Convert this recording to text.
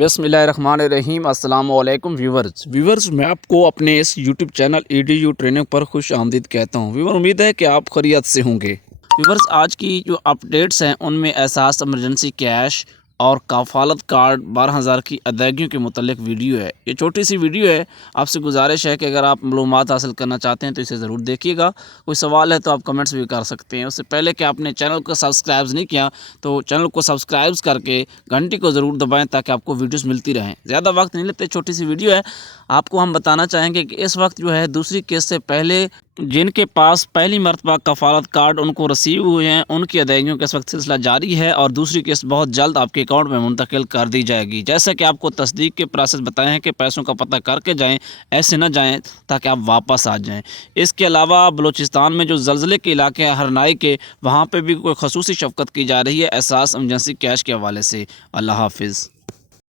بسم اللہ الرحمن الرحیم۔ السلام علیکم ویورز میں آپ کو اپنے اس یوٹیوب چینل EDU ٹریننگ پر خوش آمدید کہتا ہوں۔ ویور امید ہے کہ آپ خیریت سے ہوں گے۔ ویورز آج کی جو اپڈیٹس ہیں ان میں احساس ایمرجنسی کیش اور کفالت کارڈ 12,000 کی ادائیگیوں کے متعلق ویڈیو ہے۔ یہ چھوٹی سی ویڈیو ہے، آپ سے گزارش ہے کہ اگر آپ معلومات حاصل کرنا چاہتے ہیں تو اسے ضرور دیکھیے گا۔ کوئی سوال ہے تو آپ کمنٹس بھی کر سکتے ہیں۔ اس سے پہلے کہ آپ نے چینل کو سبسکرائب نہیں کیا تو چینل کو سبسکرائب کر کے گھنٹی کو ضرور دبائیں تاکہ آپ کو ویڈیوز ملتی رہیں۔ زیادہ وقت نہیں لیتے، چھوٹی سی ویڈیو ہے۔ آپ کو ہم بتانا چاہیں گے کہ اس وقت جو ہے دوسری قسط سے پہلے جن کے پاس پہلی مرتبہ کفالت کارڈ ان کو رسیو ہوئے ہیں ان کی ادائیگیوں کا اس وقت سلسلہ جاری ہے اور دوسری قسط بہت جلد آپ کے اکاؤنٹ میں منتقل کر دی جائے گی۔ جیسا کہ آپ کو تصدیق کے پروسیس بتائے ہیں کہ پیسوں کا پتہ کر کے جائیں، ایسے نہ جائیں تاکہ آپ واپس آ جائیں۔ اس کے علاوہ بلوچستان میں جو زلزلے کے علاقے ہیں ہرنائی کے، وہاں پہ بھی کوئی خصوصی شفقت کی جا رہی ہے احساس ایمرجنسی کیش کے حوالے سے۔ اللہ حافظ۔